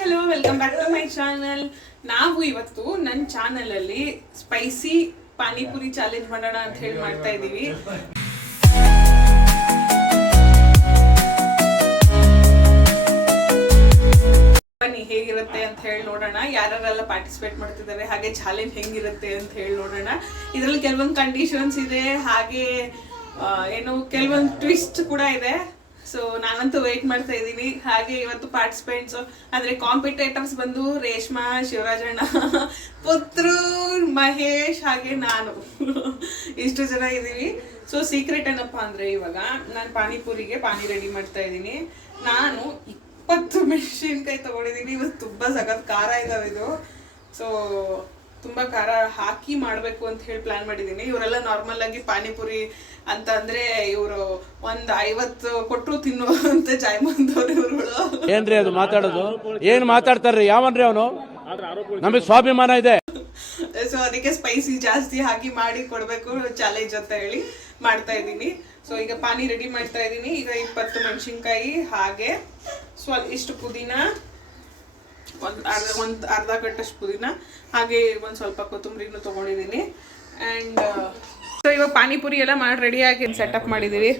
Hello welcome back to my channel. ನಾವು ಇವತ್ತು ನನ್ನ ಚಾನಲ್ ಅಲ್ಲಿ ಸ್ಪೈಸಿ ಪಾನಿಪುರಿ ಚಾಲೆಂಜ್ ಮಾಡೋಣ ಅಂತ ಹೇಳಿ ಮಾಡ್ತಾ ಇದೀವಿ. ಬನ್ನಿ ಹೇಗಿರುತ್ತೆ ಅಂತ ಹೇಳಿ ನೋಡೋಣ. ಯಾರೆಲ್ಲ ಪಾರ್ಟಿಸಿಪೇಟ್ ಮಾಡ್ತಿದ್ದಾರೆ, ಹಾಗೆ ಚಾಲೆಂಜ್ ಹೆಂಗಿರುತ್ತೆ ಅಂತ ಹೇಳಿ ನೋಡೋಣ. ಇದರಲ್ಲಿ ಕೆಲವೊಂದು ಕಂಡೀಷನ್ಸ್ ಇದೆ, ಹಾಗೆ ಏನು ಕೆಲವೊಂದು ಟ್ವಿಸ್ಟ್ ಕೂಡ ಇದೆ. ಸೊ ನಾನಂತೂ ವೇಟ್ ಮಾಡ್ತಾ ಇದ್ದೀನಿ. ಹಾಗೆ ಇವತ್ತು ಪಾರ್ಟಿಸಿಪೆಂಟ್ಸ್ ಅಂದ್ರೆ ಕಾಂಪಿಟೇಟರ್ಸ್ ಬಂದು ರೇಷ್ಮಾ, ಶಿವರಾಜಣ್ಣ, ಪುತ್ರು, ಮಹೇಶ್, ಹಾಗೆ ನಾನು ಇಷ್ಟು ಜನ ಇದ್ದೀವಿ. ಸೊ ಸೀಕ್ರೆಟ್ ಏನಪ್ಪಾ ಅಂದ್ರೆ, ಇವಾಗ ನಾನು ಪಾನಿಪುರಿಗೆ ಪಾನಿ ರೆಡಿ ಮಾಡ್ತಾ ಇದ್ದೀನಿ. ನಾನು 20 ಮೆಣಸಿನ್ಕಾಯಿ ತಗೊಂಡಿದ್ದೀನಿ. ಇವತ್ತು ತುಂಬಾ ಸಖತ್ ಖಾರ ಇದಾವೆ ಇದು. ಸೊ ತುಂಬಾ ಖಾರ ಹಾಕಿ ಮಾಡ್ಬೇಕು ಅಂತ ಹೇಳಿ ಪ್ಲಾನ್ ಮಾಡಿದೀನಿ. ಇವರೆಲ್ಲ ನಾರ್ಮಲ್ ಆಗಿ ಪಾನಿಪುರಿ ಅಂತ ಅಂದ್ರೆ ಇವರು ಒಂದ್ 50 ಕೊಟ್ಟರು ತಿನ್ನುವಂತ ಜಾಯ್ಮಂದವ್ರು ಇವ್ರುಗಳು. ಏನ್ರಿ ಅದು ಮಾತಾಡೋದು? ಏನ್ ಮಾತಾಡ್ತಾರ್ರಿ? ಯಾವನ್ರಿ ಅವನು? ನಮಗೆ ಸ್ವಾಭಿಮಾನ ಇದೆ. ಸೊ ಅದಕ್ಕೆ ಸ್ಪೈಸಿ ಜಾಸ್ತಿ ಹಾಕಿ ಮಾಡಿ ಕೊಡ್ಬೇಕು ಚಾಲೆಂಜ್ ಅಂತ ಹೇಳಿ ಮಾಡ್ತಾ ಇದ್ದೀನಿ. ಸೊ ಈಗ ಪಾನಿ ರೆಡಿ ಮಾಡ್ತಾ ಇದ್ದೀನಿ. ಈಗ 20 ಮೆಣಸಿನ್ಕಾಯಿ, ಹಾಗೆ ಇಷ್ಟು ಪುದೀನ, ಒಂದು ಅರ್ಧ ಕಟ್ಟಷ್ಟು ಪುದೀನ, ಹಾಗೆ ಒಂದು ಸ್ವಲ್ಪ ಕೊತ್ತಂಬರಿನೂ ತೊಗೊಂಡಿದ್ದೀನಿ. ಆ್ಯಂಡ್ ಸೊ ಇವಾಗ ಪಾನಿಪುರಿ ಎಲ್ಲ ಮಾಡಿ ರೆಡಿಯಾಗಿ ಸೆಟಪ್ ಮಾಡಿದ್ದೀವಿ.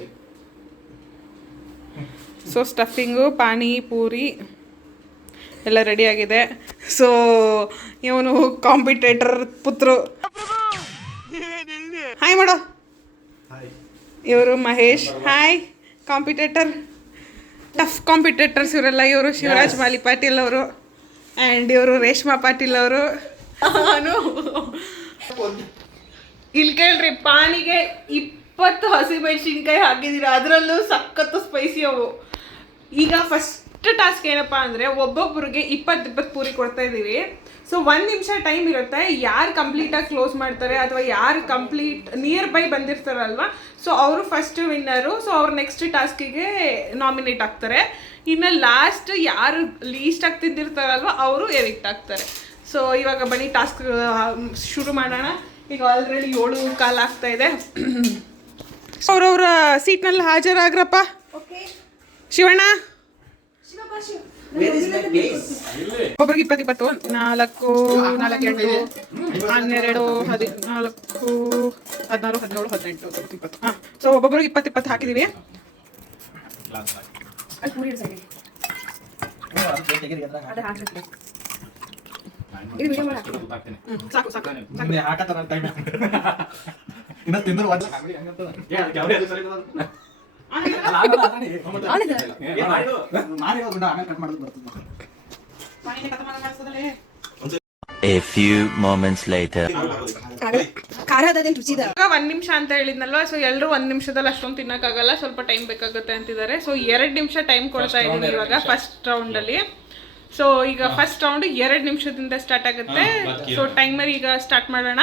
ಸೊ ಸ್ಟಫಿಂಗು, ಪಾನಿಪುರಿ ಎಲ್ಲ ರೆಡಿಯಾಗಿದೆ. ಸೊ ಇವನು ಕಾಂಪಿಟೇಟರ್ ಪುತ್ರು, ಹಾಯ್ ಮಾಡೋ. ಇವರು Mahesh, hi. Competitor, tough competitors ಇವರೆಲ್ಲ. ಇವರು ಶಿವರಾಜ್ ಮಾಲಿ ಪಾಟೀಲ್ ಅವರು, ಆ್ಯಂಡ್ ಇವರು ರೇಷ್ಮಾ ಪಾಟೀಲ್ ಅವರು. ನಾನು ಇಲ್ಲಿ ಕೇಳ್ರಿ, ಪಾನಿಗೆ 20 ಹಸಿಮೆಣಸಿನ್ಕಾಯಿ ಹಾಕಿದ್ದೀರ, ಅದರಲ್ಲೂ ಸಖತ್ತು ಸ್ಪೈಸಿ ಅವು. ಈಗ ಫಸ್ಟ್ ಟಾಸ್ಕ್ ಏನಪ್ಪಾ ಅಂದರೆ, ಒಬ್ಬೊಬ್ಬರಿಗೆ 20 ಪೂರಿ ಕೊಡ್ತಾ ಇದ್ದೀವಿ. ಸೊ 1 ನಿಮಿಷ ಟೈಮ್ ಇರುತ್ತೆ. ಯಾರು ಕಂಪ್ಲೀಟಾಗಿ ಕ್ಲೋಸ್ ಮಾಡ್ತಾರೆ ಅಥವಾ ಯಾರು ಕಂಪ್ಲೀಟ್ ನಿಯರ್ ಬೈ ಬಂದಿರ್ತಾರಲ್ವ, ಸೊ ಅವರು ಫಸ್ಟ್ ವಿನ್ನರು. ಸೊ ಅವ್ರು ನೆಕ್ಸ್ಟ್ ಟಾಸ್ಕಿಗೆ ನಾಮಿನೇಟ್ ಆಗ್ತಾರೆ. ಇನ್ನು ಲಾಸ್ಟ್ ಯಾರು ಲೀಸ್ಟಾಗಿ ತಿಂದಿರ್ತಾರಲ್ವ ಅವರು ಎವಿಕ್ಟ್ ಆಗ್ತಾರೆ. ಸೊ ಇವಾಗ ಬನ್ನಿ ಟಾಸ್ಕ್ ಶುರು ಮಾಡೋಣ. ಈಗ ಆಲ್ರೆಡಿ 7:15 ಆಗ್ತಾ ಇದೆ. ಅವ್ರವ್ರ ಸೀಟ್ನಲ್ಲಿ ಹಾಜರಾಗ್ರಪ್ಪ. ಶಿವಣ್ಣ, ಒಬ್ಬರಿಗೆ 20, 4, 4, 8, 12, 14, 16, 17, 18, 20. ಹಾಂ, ಸೊ ಒಬ್ಬೊಬ್ಬರಿಗೆ 20 ಹಾಕಿದೀವಿ. ಸಾಕು ಸಾಕು A few moments later. 1 ನಿಮಿಷ ಅಂತ ಹೇಳಿದ್ನಲ್ವಾ. ಸೊ ಎಲ್ಲರೂ 1 ನಿಮಿಷದಲ್ಲಿ ಅಷ್ಟೊಂದು ತಿನ್ನಕ್ಕಾಗಲ್ಲ, ಸ್ವಲ್ಪ ಟೈಮ್ ಬೇಕಾಗುತ್ತೆ ಅಂತಿದ್ದಾರೆ. ಸೊ 2 ನಿಮಿಷ ಟೈಮ್ ಕೊಡ್ತಾ ಇದ್ದೀನಿ ಇವಾಗ ಫಸ್ಟ್ ರೌಂಡ್ ಅಲ್ಲಿ. ಸೊ ಈಗ ಫಸ್ಟ್ ರೌಂಡ್ 2 ನಿಮಿಷದಿಂದ ಸ್ಟಾರ್ಟ್ ಆಗುತ್ತೆ. ಸೊ ಟೈಮರ್ ಈಗ ಸ್ಟಾರ್ಟ್ ಮಾಡೋಣ.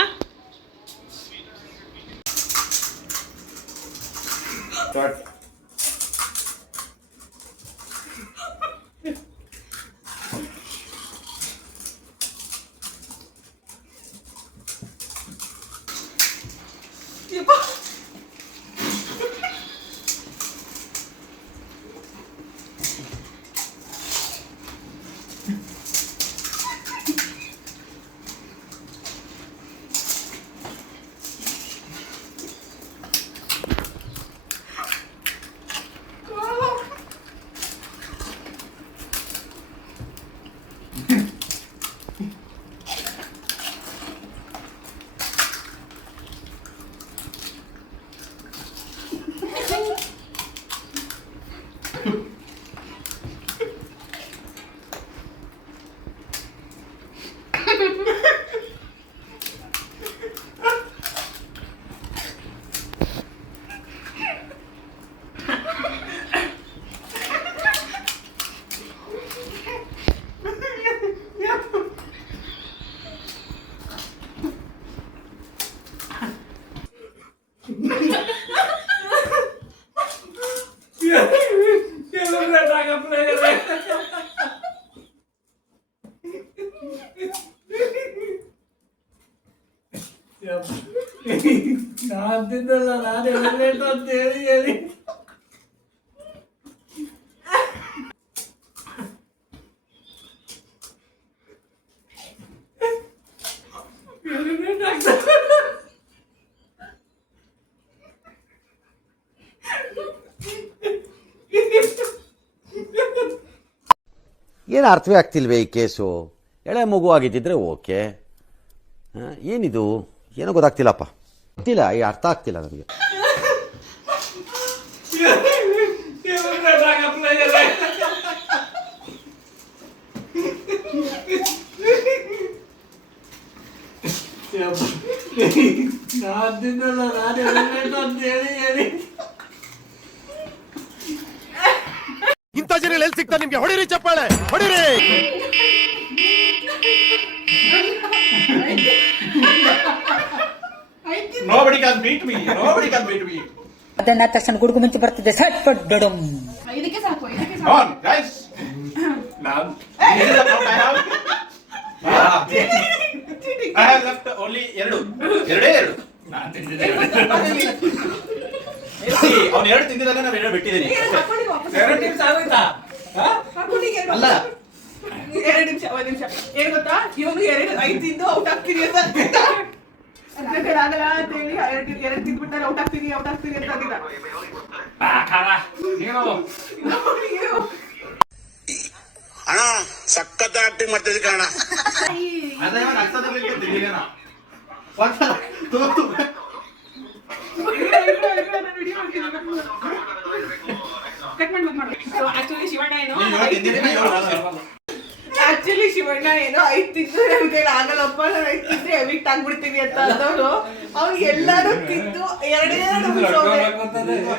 ನಾನಿದ್ದಲ್ಲ, ನಾನು ಹೇಳಬೇಕು ಅಂತ ಹೇಳಿ ಏನು ಅರ್ಥವೇ ಆಗ್ತಿಲ್ವೇ ಈ ಕೇಸು? ಎಳೆ ಮಗು ಆಗಿದ್ದಿದ್ರೆ ಓಕೆ, ಏನಿದು ಏನೋ ಗೊತ್ತಾಗ್ತಿಲ್ಲಪ್ಪ, ಗೊತ್ತಿಲ್ಲ, ಈ ಅರ್ಥ ಆಗ್ತಿಲ್ಲ ನನಗೆ. ನಾನಿದ್ದಲ್ಲ, ನಾನು ಹೇಳಬೇಕು ಅಂತ ಹೇಳಿ ಇಂಥ ಜನ ಎಲ್ಲಿ ಸಿಗ್ತಾರೆ ನಿಮ್ಗೆ? ಹೊಡಿರಿ ಚಪ್ಪಾಳೆ, ಹೊಡಿರಿ. Nobody can beat me. Nobody can beat me. ಅದನ್ನ ತಕ್ಷಣ ಗುಡುಗು ಮುಂಚೆ ಬರ್ತಿದ್ದೆ ಸಟ್ ಪಟ್ ಡಡಮ್. ಇದಕ್ಕೆ ಸಾಕು, ಇದಕ್ಕೆ Come on, guys. Now, this is the count I have. I have left only ಎರಡು. ನಾನು ತಿಂದಿದ್ದೆ. ಅವ್ನು ಎರಡು ತಿಂದಿದ್ದಾನೆ, ನಾನು ಎರಡು ಬಿಟ್ಟಿದ್ದೀನಿ. ಎರಡು ನಿಮಿಷ ಆಗೋಯ್ತಾ? ಅಲ್ಲ, ಎರಡು ನಿಮಿಷ, ಒಂದ್ ನಿಮಿಷ. ಏನ್ ಗೊತ್ತಾ, ಇವನು 5 ತಿಂದು ಔಟ್ ಆಗ್ತೀನಿ ಅಂತ ಅಂತಿದ್ದ. ಆಗಲ್ಲ ಅಂತ ಹೇಳಿ ಎರಡು ತಿಂದ್ಬಿಟ್ಟಾರೆ, ಔಟ್ ಆಗ್ತೀನಿ ಅಂತ ಅಂದಿದ್ದ. ಅಣ್ಣ ಸಖತ್ ಆಕ್ಟಿಂಗ್ ಮಾಡ್ತಿದ್ದೆ ಕಣ. ಅದೇ ಅಕ್ಷರದಲ್ಲಿ ತಿಂದಿದ್ದೇನ ಒಂದ್ಸಲ ತೋರ್ತು. ಆಕ್ಚುಲಿ ಶಿವಣ್ಣ ಏನೋ 5 ತಿಂದು ನನ್ ಕೈಲಿ ಆಗಲ್ಲಪ್ಪ, ನಾನು 5 ತಿಂದ್ರೆ ಎವಿಕ್ಟ್ ಆಗ್ಬಿಡ್ತೀನಿ ಅಂತ ಅಂದವನು. ಅವ್ನು ಎಲ್ಲಾರು ತಿಂದು ಎರಡೇ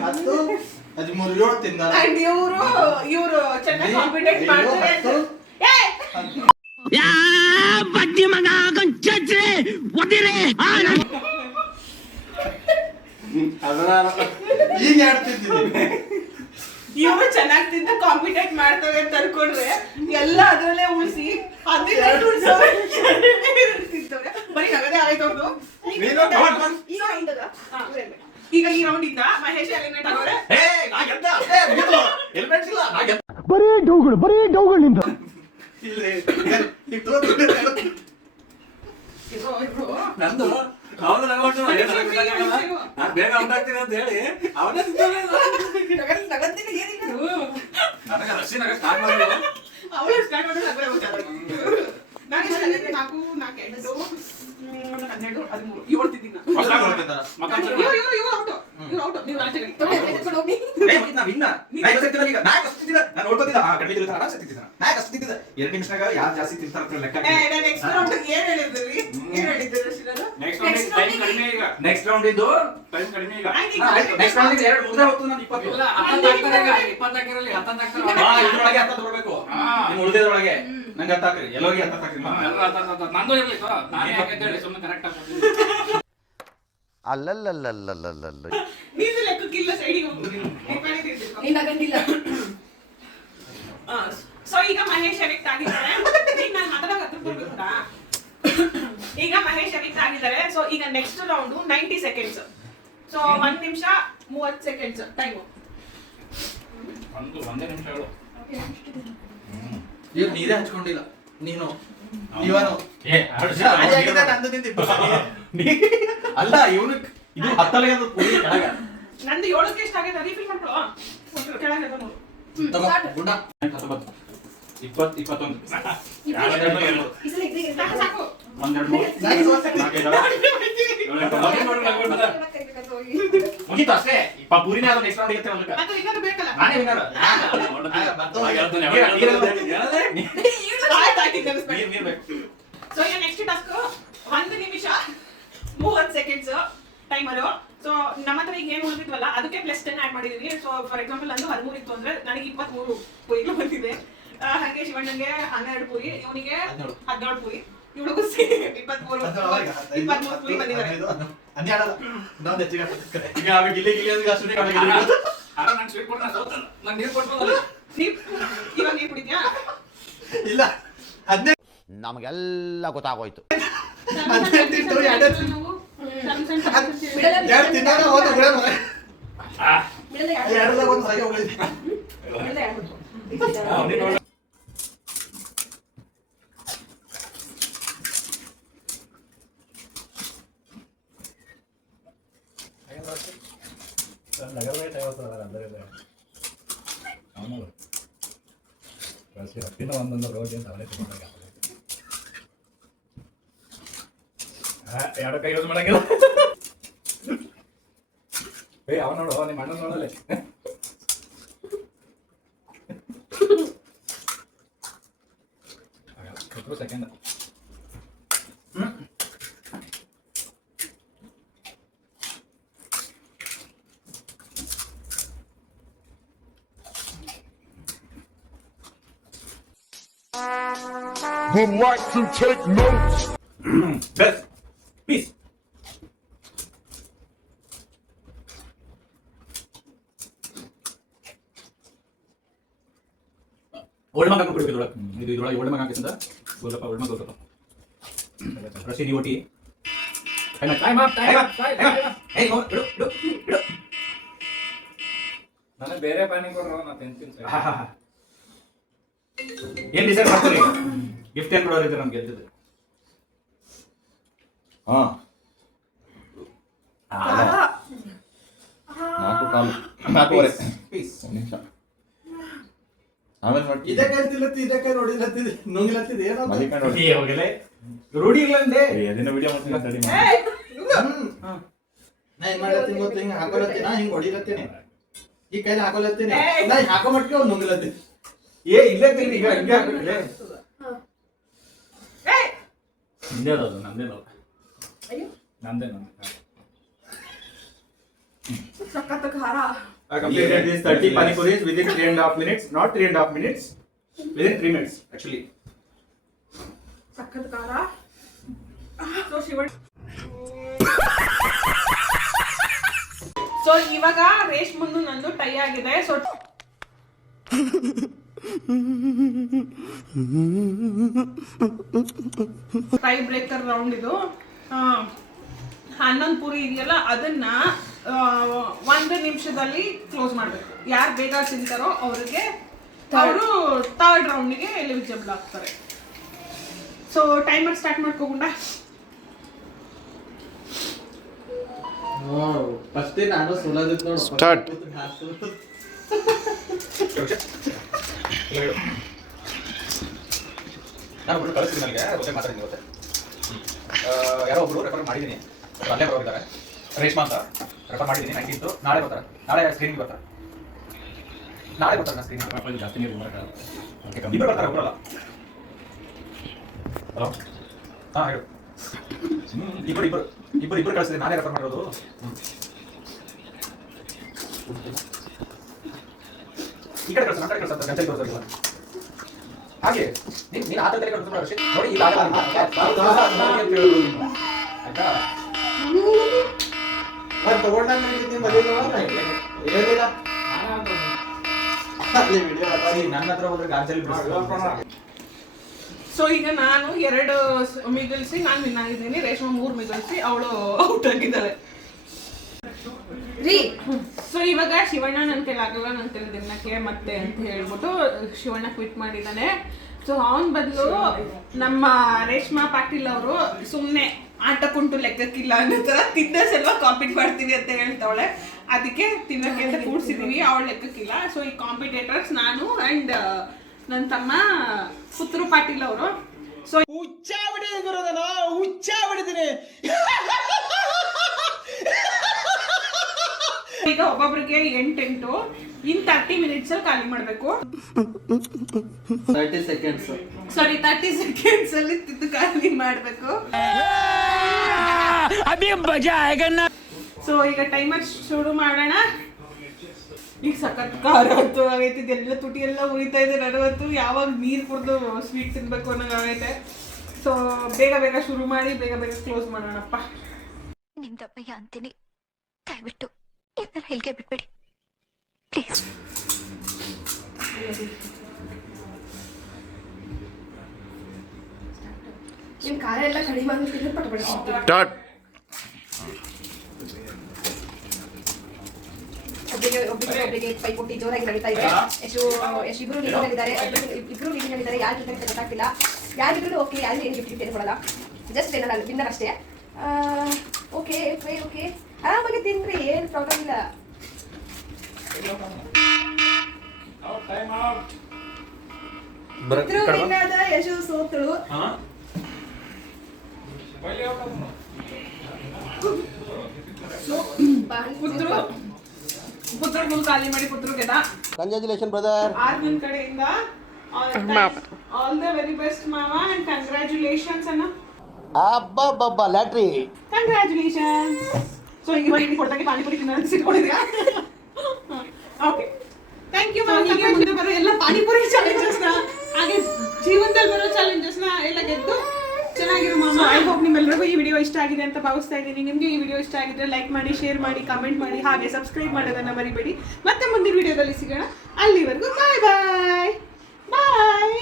ಹತ್ತು 13 ತಿಂದ. ಅಂಡ್ ಇವ್ರು ಚೆನ್ನಾಗಿ ಕಾಂಪಿಟೇಟ್ ಮಾಡ್ತಾರೆ ಅಂತ. ಈಗ ಎರಡು ತಿಂದಿದ್ದೀನಿ. ಇವ್ರು ಚೆನ್ನಾಗಿ ತಿಂದ ಕಾಂಪಿಟೇಟ್ ಮಾಡ್ತಾರೆ ಅಂತ ಅನ್ಕೊಂಡ್ರೆ ಎಲ್ಲ ಅದ್ರಲ್ಲೇ ಉಳಿಸಿ ಅದನ್ನೆರಡು ಉಳಿಸೋರೆ ತಿಂತವ್ರೆ. ಬರೀ ನಗದೇ ಆಯ್ತು ಅವ್ರದ್ದು. ಈಗ ಈ ರೌಂಡ್ ಇಂದ ಮಹೇಶ್ ಎಲಿಮಿನೇಟ್ ಆಗೋರೆ. ಹೆಲ್ಮೆಟ್ ಇಲ್ಲ, ಬರೀ ಡೌಗಳು ನಿಂದ. ಇಲ್ಲೇ ಈಗ ತೋರ್ತು. ನಂದು ಅವನು ನಾನು ಬೇಗ ಉಂಟಾಗ್ತೀನಿ ಅಂತ ಹೇಳಿ ಅವನೇ ನಗತ್ತಿನ ಏನಿಲ್ಲ, ನನಗೆ ರಶಿ ನಗ ಸ್ಟಾರ್ಟ್ ಮಾಡಿಲ್ಲ. ಅವಳು ಸ್ಟಾರ್ಟ್ ಮಾಡಿದ್ರೆ ನಗರೇ ಗೊತ್ತಾಗ. ನಾನು 4, 8, 12, 13, 7 ತಿಂದಿನ. ಹೊಸ್ದಾಗಿ ಹೊರಟಿದ್ದಾರ. ಇವ್ರು ಔಟ್. ನೀವು ಆಚೆ ಕಡೆ ಹೋಗಿ. ನಾನು ಇನ್ನ 5 ಸೆಕೆಂಡ್ ಈಗ 4 ಅಷ್ಟು ತಿಂದಿದ್ದ. ನಾನು ನೋಡ್ಕೊತಿದ್ದ, ಕಡಿಮೆ ತಿಂದಿದ್ದ, 4 ಸೆಕೆಂಡ್ ತಿಂದಿದ್ದ. 4 ಅಷ್ಟು ತಿಂದಿದ್ದ. 2 ನಿಮಿಷನಾಗ ಯಾರು ಜಾಸ್ತಿ ತಿಂತಾರ ಅಂತ ಲೆಕ್ಕ. ನೆಕ್ಸ್ಟ್ ರೌಂಡ್ ಏನ್ ಹೇಳಿದ್ರಿ? ನೆಕ್ಸ್ಟ್ ರೌಂಡ್ ಇದು ಟೈಮ್ ಕಡಿಮೆ ಈಗ. ನೆಕ್ಸ್ಟ್ ರೌಂಡ್ ಎರಡು ಮುಗ್ದೆ ಹೋಗ್ತು. ನಾನು 20 ಇಲ್ಲ 20 ಹಾಕಿರಲಿ 10 ಹಾಕ್ತಾರೆ. ಇದ್ರೊಳಗೆ 10 ಬರ್ಬೇಕು. ಇನ್ನು ಉಳಿದೊಳಗೆ ನಂಗೆ 10 ಹಾಕ್ರಿ, ಎಲ್ಲರಿಗೆ 10 ಹಾಕ್ರಿ. ನಂದು ಇರ್ಲಿ ನಾನು ಯಾಕೆ ಅಂತ ಹೇಳಿ ಸುಮ್ಮನೆ ಕರೆಕ್ಟ್ ಆಗ್ತದೆ. ಅಲ್ಲಲ್ಲಲ್ಲಲ್ಲಲ್ಲಲ್ಲ, ನೀನು ಲೆಕ್ಕಕ್ಕಿಲ್ಲ, ಸೈಡಿಗೆ ಹೋಗ್ತೀನಿ. ಸೊ ಈಗ ಮಹೇಶ್ ಎವಿಕ್ಟ್ ಆಗಿದ್ದಾರೆ. ಈಗ ನಾನು ಮಾತಾಡೋಕೆ ಹತ್ರ ಬರ್ಬೇಕಾ? ಈಗ ಮಹೇಶ್ ಎವಿಕ್ಟ್ ಆಗಿದ್ದಾರೆ. ಸೊ ಈಗ ನೆಕ್ಸ್ಟ್ ರೌಂಡ್ 90 ಸೆಕೆಂಡ್ಸ್. ಸೊ 1 ನಿಮಿಷ 30 ಸೆಕೆಂಡ್ಸ್ ಟೈಮು. ಒಂದೇ ನಿಮಿಷ ಹೇಳು. ಈಗ ನೀರೇ ಹಚ್ಕೊಂಡಿಲ್ಲ ನೀನು. ಇವನು ಅಲ್ಲ, ಇವನು ಇದು 10ಗೆ ಅದು ಪೂರಿ ಕೆಳಗೆ. ನಂದು 7ಕ್ಕೆ ಎಷ್ಟು ಆಗಿದೆ? ರೀಫಿಲ್ ಮಾಡ್ಕೊಳ್ಳೋ. ಕೆಳಗೆ ತಗೋ. ತಗೋ ಗುಂಡ. 19 20 21 ಸಾಕು. 1 2 ಮುಗೀತು ಅಷ್ಟೇ. ಪೂರಿನೇ ಅದು ನೆಕ್ಸ್ಟ್ ರೌಂಡ್ ಇರುತ್ತೆ. ಮತ್ತೆ ವಿನ್ನರ್ ಬೇಕಲ್ಲ? ನಾನೇ ವಿನ್ನರ್. ಸೊ ಈಗ ನೆಕ್ಸ್ಟ್ ಟಾಸ್ಕ್ 1 ನಿಮಿಷ 30 ಸೆಕೆಂಡ್ಸ್ ಟೈಮರು. ಸೊ ನಮ್ಮ ಹತ್ರ ಈಗ ಏನು ಉಳಿದಿದ್ವಲ್ಲ ಅದಕ್ಕೆ +10 ಆಡ್ ಮಾಡಿದೀನಿ. ಸೊ ಫಾರ್ ಎಕ್ಸಾಂಪಲ್ ನಂದು 13 ಇತ್ತು ಅಂದ್ರೆ ನನಗೆ 23 ಪೂರಿಗಳು ಬಂದಿದೆ. ಹಾಗೆ ಶಿವಣ್ಣಂಗೆ 12 ಪೂರಿ, ಇವನಿಗೆ 17 ಪೂರಿ, ಇವಳಿಗೂ 23 ಪೂರಿ ಬಂದಿದ್ದಾರೆ. ಈಗ ಗಿಲ್ಲಿ ಅಷ್ಟೇ ನಾನು ಸ್ವೀಟ್ ಕೊಡ್ತಾ ನಾನು ನೀರು ಕೊಡ್ಬೋದು. ಇವಾಗ ನೀರು ಕುಡಿದ್ಯಾ? ಇಲ್ಲ, 15 ನಮಗೆಲ್ಲ ಗೊತ್ತಾಗೋಯ್ತು. ತಿಂದು ಎರಡು ತಿನ್ನಾಗ ಹೋದ ಬಿಡ ಎರಡದಾಗ ಒಂದು ಹಾಗೆ ಹೋಗ್ಲಿ. ಒಂದೊಂದು ರೋಜ್ ಅಂತ ಅವನೇ ತಗೊಂಡಾಗ ಎರಡು ಕೈ ಯೂಸ್ ಮಾಡಂಗಿಲ್ಲ. ಅವ ನೋಡು ನಿಮ್ಮ ಅಣ್ಣ ನೋಡಲ್ಲ. Second Would like to take notes. Best. Peace. Old ಮಗ ಕೊಡ್ಬೇಕು ಇದ್ರೊಳಗೆ ಓಲ್ಡ್ ಮಗ ಹಾಕಿಸಿಂದ ಗೋಲ್ಡಪ್ಪ ಓಲ್ಡ್ ಮಗ ಗೋಲ್ಡಪ್ಪ ರಶೀದಿ ಓಟಿ ನನಗೆ ಬೇರೆ ಪ್ಯಾನಿಂಗ್ ಕೊಡ್ರೋ ನಾ ತಿಂತೀನಿ. ಏನ್ ಡಿಸೈಡ್ ಮಾಡ್ತೀರಿ? ಗಿಫ್ಟ್ ಏನ್ ಕೊಡೋರಿದ್ರೆ ನಮ್ಗೆ ಗೆದ್ದಿದ್ದು. ನಾಲ್ಕೂವರೆ ರೂಢಿ ಇಲ್ಲ ಅಂದೆ. ಈ ಕೈಲಿ ಹಾಕೊಳತ್ತೀನಿ ನಾ ಹಾಕೋ ಮಟ್ಕೆ ಅವ್ನು ನುಂಗ್ಲತ್ತೀನಿ. ಏ ಇಲ್ಲೇ ಈಗ ಹಿಂಗೆ ಹಾಕಿದ್ರೆ ನಿಂದೇ ಅದು ನಂದೇ ನಂದೇ ಸಖತ್ ಖಾರ. I completed these 30 panipuris within 3.5 minutes. Not 3.5 minutes. Within 3 minutes, actually. ಸಖತ್ ಖಾರ. ಸೊ ಶಿವಣ್ಣ ಸೊ ಇವಾಗ ರೇಷ್ಮಂದು ನಂದು ಟೈ ಆಗಿದೆ. ಸೊ ಟೈ ಬ್ರೇಕರ್ ರೌಂಡ್ ಇದು. 11 ಪೂರಿ ಇದೆಯಲ್ಲ ಅದನ್ನ 1 ನಿಮಿಷದಲ್ಲಿ ಕ್ಲೋಸ್ ಮಾಡಬೇಕು. ಯಾರು ಬೇಗ ತಿಂತಾರೋ ಅವ್ರಿಗೆ ಅವರು ಥರ್ಡ್ ರೌಂಡಿಗೆ ಎಲಿಜಿಬಲ್ ಆಗ್ತಾರೆ. ಸೊ ಟೈಮರ್ ಸ್ಟಾರ್ಟ್ ಮಾಡ್ಕೋಕೊಂಡ ಫಸ್ಟ್ ನಾನು ಸುಳ್ಳೋದಿತ್ತು ನೋಡು. ಸ್ಟಾರ್ಟ್. ನಾನು ಒಬ್ರು ಕಳಿಸ್ತೀನಿ, ನನಗೆ ಗೊತ್ತೇ ಮಾತಾಡಿದ್ದೀನಿ ಇವತ್ತೆ. ಯಾರೋ ಒಬ್ರು ರೆಫರ್ ಮಾಡಿದ್ದೀನಿ, ಅಲ್ಲೇ ಬರೋರಿದ್ದಾರೆ, ರೇಷ್ಮಾ ಅಂತ ರೆಫರ್ ಮಾಡಿದ್ದೀನಿ. ನನಗೆ ಇತ್ತು ನಾಳೆ ಬರ್ತಾರೆ, ನಾಳೆ ಸ್ಕ್ರೀನಿಂಗ್ ಬರ್ತಾರೆ, ನಾಳೆ ಬರ್ತಾರೆ. ನಾನು ಸ್ಕ್ರೀನಿಂಗ್ ಜಾಸ್ತಿ ನೀರು ಇಬ್ಬರು ಬರ್ತಾರೆ, ಒಬ್ಬರಲ್ಲ. ಹಲೋ, ಹಾಂ ಹೇಳು. ಇಬ್ಬರು ಕಳಿಸ್ತೀನಿ, ನಾನೇ ರೆಫರ್ ಮಾಡಿರೋದು. ಈ ಕಡೆ ಕಳಿಸ, ನನ್ನ ಕಡೆ ಕಳಿಸ್ತಾರೆ, ಗಂಟೆ ತೋರಿಸೋದಿಲ್ಲ. ಹಾಗೆ ನೀನು ಆ ತಲೆ ಕಳಿಸ್ತಾರೆ ರಶೀದ್ ನೋಡಿ. ಈಗ ಆಯ್ತಾ ಮತ್ತೆ ತಗೊಂಡಾಗ ಹೇಳಿಲ್ಲ ನನ್ನ ಹತ್ರ ಹೋದ್ರೆ ಗಾಂಜಲಿ ಬಿಡಿಸ್ತಾರೆ. ಸೊ ಈಗ ನಾನು 2 ಮಿಗಲ್ಸಿ ನಾನು ವಿನ್ ಆಗಿದ್ದೀನಿ. ರೇಷ್ಮಾ 3 ಮಿಗಲ್ಸಿ ಅವಳು ಔಟ್ ಆಗಿದ್ದಾಳೆ. ಸೊ ಇವಾಗ ಶಿವಣ್ಣ ನನ್ನ ಕೈಲಾಗಲ್ಲ, ನನ್ನ ಕೈಲಿ ದಿನಕ್ಕೆ ಮತ್ತೆ ಅಂತ ಹೇಳ್ಬಿಟ್ಟು ಶಿವಣ್ಣ ಕ್ವಿಟ್ ಮಾಡಿದ್ದಾನೆ. ಸೊ ಅವನ ಬದಲು ನಮ್ಮ ರೇಷ್ಮಾ ಪಾಟೀಲ್ ಅವರು ಸುಮ್ಮನೆ ಆಟ ಕುಂಟು ಲೆಕ್ಕಕ್ಕಿಲ್ಲ ಅನ್ನೋ ಥರ ತಿನ್ನೋ ಸಲ ಕಾಂಪೀಟ್ ಮಾಡ್ತೀನಿ ಅಂತ ಹೇಳ್ತಾವಳೆ. ಅದಕ್ಕೆ ತಿನ್ನೋಕ್ಕೆ ಅಂತ ಕೂಡ್ಸಿದೀವಿ, ಅವಳ ಲೆಕ್ಕಕ್ಕಿಲ್ಲ. ಸೊ ಈ ಕಾಂಪಿಟೇಟರ್ಸ್ ನಾನು ಆ್ಯಂಡ್ ನನ್ನ ತಮ್ಮ ಪುತ್ರು ಪಾಟೀಲ್ ಅವರು. ಸೊ ಹುಚ್ಚ ಬಿಡಿದೀನಿ. ಈಗ ಒಬ್ಬೊಬ್ರಿಗೆ 8 ಇನ್ 30 ಮಿನಿಟ್ಸ್ ಅಲ್ಲಿ ಖಾಲಿ ಮಾಡ್ಬೇಕು. 30 ಸೆಕೆಂಡ್ಸ್ ಸಾರಿ 30 ಸೆಕೆಂಡ್ಸ್ ಅಲ್ಲಿ ತಿದ್ದು ಖಾಲಿ ಮಾಡ್ಬೇಕು. ಸೊ ಈಗ ಟೈಮರ್ ಶುರು ಮಾಡೋಣ. ಈಗ ಸಖತ್ ಖಾರ ಅಂತೂ ಆಗೈತಿ, ಇದೆಲ್ಲ ತುಟಿ ಎಲ್ಲ ಉರಿತಾ ಇದೆ ನನಗಂತೂ. ಯಾವಾಗ ನೀರು ಕುಡಿದು ಸ್ವೀಟ್ ತಿನ್ಬೇಕು ಅನ್ನೋಂಗಾಗೈತೆ. ಸೊ ಬೇಗ ಬೇಗ ಶುರು ಮಾಡಿ ಬೇಗ ಬೇಗ ಕ್ಲೋಸ್ ಮಾಡೋಣಪ್ಪ. ನಿಮ್ದಪ್ಪಯ್ಯ ಅಂತೀನಿ, ದಯವಿಟ್ಟು ಇದನ್ನ ಹೇಳಿಕೆ ಬಿಟ್ಬಿಡಿ ಪ್ಲೀಸ್. ನಿಮ್ ಖಾರ ಎಲ್ಲ ಕಡಿಮೆ ಆಗುತ್ತೆ, ಪಟಪಟ ಸ್ಟಾರ್ಟ್. ಒಬ್ಬರಿಗೆ ಪೈಪೋಟಿ ಜೋರಾಗಿ ನಡೀತಾ ಇದೆ. ಇಬ್ರು ಲೀಡಿಂಗಲ್ಲಿದ್ದಾರೆ, ಯಾರು ಗಿಫ್ಟ್ ಅಂತ ಗೊತ್ತಾಗ್ತಿಲ್ಲ. ಯಾರಿದ್ರು ಓಕೆ, ಯಾರು ಏನು ಗಿಫ್ಟ್ ಏನು ಕೊಡಲ್ಲ, ಜಸ್ಟ್ ವಿನ್ನರ್ ಅಷ್ಟೇ. ಓಕೆ ಓಕೆ ಓಕೆ, ಆರಾಮಾಗಿ ತಿನ್ರಿ, ಏನು ಪ್ರಾಬ್ಲಮ್ ಇಲ್ಲ. ಪುತ್ರು ವಿನ್ನಾದ, ಯಶು ಸೋತಳು. ಪುತ್ರ ಫುಲ್ ಖಾಲಿ ಮಾಡಿ ಪುತ್ರ ಗೆದ. Congratulation brother. ಆರ್ಮನ್ ಕಡೆಯಿಂದ ಆಲ್ ದ ವೆರಿ ಬೆಸ್ಟ್ ಮಾವ ಅಂಡ್ ಕಂಗ್ರಾಚುಲೇಷನ್ಸ್ ಅಣ್ಣ. ಅಬ್ಬಬ್ಬಬ್ಬ ಲ್ಯಾಟ್ರಿ. ಕಂಗ್ರಾಚುಲೇಷನ್ಸ್. ಸೊ ಇವಾಗ ಇಲ್ಲಿ ಕೊಡ್ತಾಗೆ ಪಾನಿಪುರಿ ತಿನ್ನೋದು ಸಿಟ್ಕೊಂಡಿದ್ಯಾ? Okay thank you ma'am. ಹೀಗೆ ಮುಂದೆ ಬರೋ ಎಲ್ಲ ಪಾನಿಪುರಿ ಚಾಲೆಂಜಸ್ನ ಹಾಗೆ ಜೀವನದಲ್ಲಿ ಬರೋ ಚಾಲೆಂಜಸ್ನ ಎಲ್ಲ ಗೆದ್ದು ಚೆನ್ನಾಗಿರೋ ಮಾಮ. ಐ ಹೋಪ್ ನಿಮ್ಮೆಲ್ಲರಿಗೂ ಈ ವಿಡಿಯೋ ಇಷ್ಟ ಆಗಿದೆ ಅಂತ ಭಾವಿಸ್ತಾ ಇದ್ದೀನಿ. ನಿಮಗೆ ಈ ವಿಡಿಯೋ ಇಷ್ಟ ಆಗಿದ್ರೆ ಲೈಕ್ ಮಾಡಿ, ಶೇರ್ ಮಾಡಿ, ಕಮೆಂಟ್ ಮಾಡಿ, ಹಾಗೆ ಸಬ್ಸ್ಕ್ರೈಬ್ ಮಾಡೋದನ್ನ ಮರಿಬೇಡಿ. ಮತ್ತೆ ಮುಂದಿನ ವಿಡಿಯೋದಲ್ಲಿ ಸಿಗೋಣ. ಅಲ್ಲಿವರೆಗೂ ಬಾಯ್ ಬಾಯ್ ಬಾಯ್.